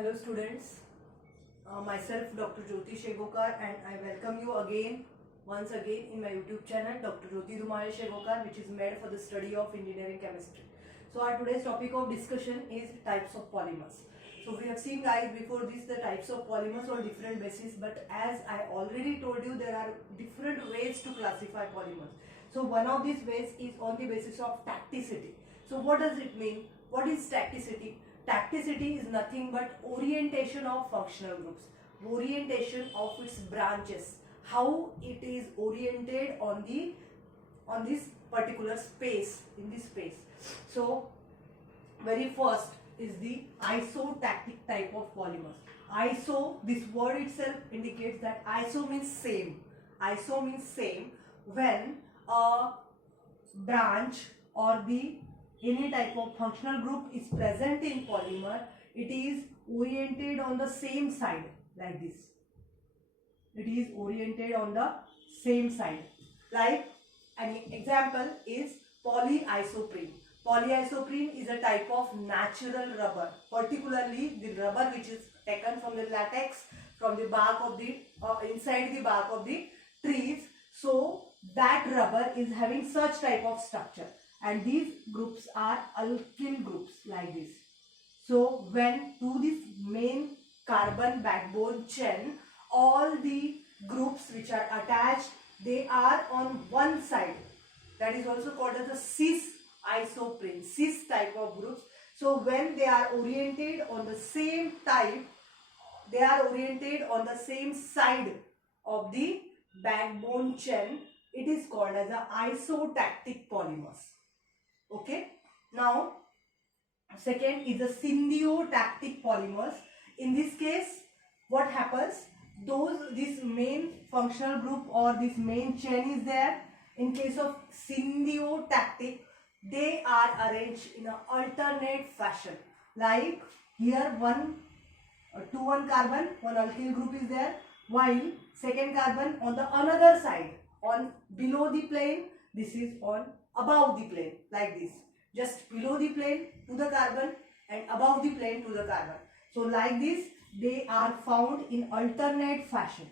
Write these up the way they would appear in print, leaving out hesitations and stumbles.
Hello students, myself Dr. Jyoti Shegokar and I welcome you once again in my YouTube channel Dr. Jyoti Dumare Shegokar, which is made for the study of engineering chemistry. So our today's topic of discussion is types of polymers. So we have seen guys before this the types of polymers on different bases, but as I already told you there are different ways to classify polymers. So one of these ways is on the basis of tacticity. So what does it mean? What is tacticity? Tacticity is nothing but orientation of functional groups, orientation of its branches, how it is oriented on this particular space, in this space. So very first is the isotactic type of polymers. Iso, this word itself indicates that iso means same. Iso means same. When a branch or any type of functional group is present in polymer, it is oriented on the same side like this. It is oriented on the same side. Like an example is polyisoprene. Polyisoprene is a type of natural rubber, particularly the rubber which is taken from the latex, from the bark of the inside the bark of the trees. So that rubber is having such type of structure, and these groups are alkyl groups like this. So when to this main carbon backbone chain, all the groups which are attached, they are on one side. That is also called as a cis isoprene, cis type of groups. So when they are oriented on the same type, they are oriented on the same side of the backbone chain, it is called as a isotactic polymers. Okay. Now second is the syndiotactic polymers. In this case, what happens? This main functional group or this main chain is there. In case of syndiotactic, they are arranged in an alternate fashion. Like here 2 carbon, one alkyl group is there, while second carbon on the another side, on below the plane, this is on above the plane like this. Just below the plane to the carbon and above the plane to the carbon. So like this, they are found in alternate fashion.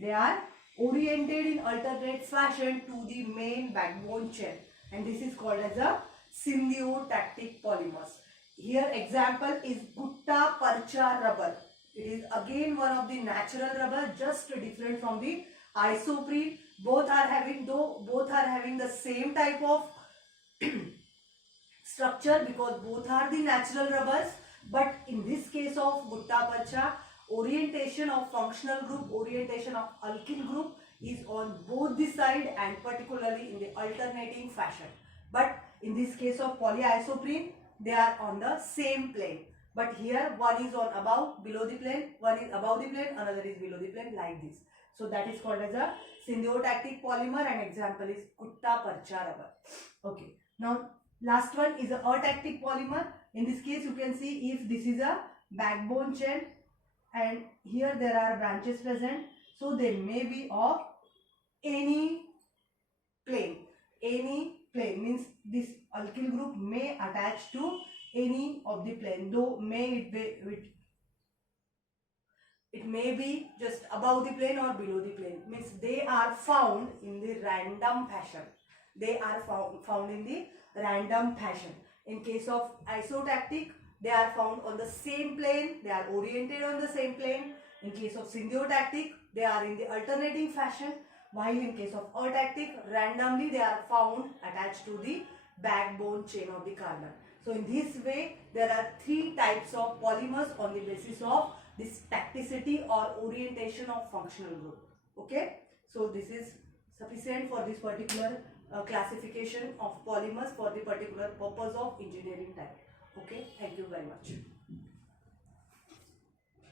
They are oriented in alternate fashion to the main backbone chain, and this is called as a syndiotactic polymers. Here example is gutta percha rubber. It is again one of the natural rubber, just different from the isoprene. Both are having the same type of structure because both are the natural rubbers, but in this case of gutta percha, orientation of functional group, orientation of alkyl group is on both the side and particularly in the alternating fashion. But in this case of polyisoprene, they are on the same plane. But here one is on above, below the plane, one is above the plane, another is below the plane like this. So that is called as a syndiotactic polymer, and example is gutta percha rubber. Okay. Now last one is a atactic polymer. In this case you can see if this is a backbone chain and here there are branches present, so they may be of any plane. Any plane means this alkyl group may attach to any of the plane, though it may be just above the plane or below the plane. Means they are found in the random fashion. They are found in the random fashion. In case of isotactic, they are found on the same plane. They are oriented on the same plane. In case of syndiotactic, they are in the alternating fashion. While in case of atactic, randomly they are found attached to the backbone chain of the carbon. So in this way, there are 3 types of polymers on the basis of this tacticity or orientation of functional group. Okay. So this is sufficient for this particular classification of polymers for the particular purpose of engineering type. Okay. Thank you very much.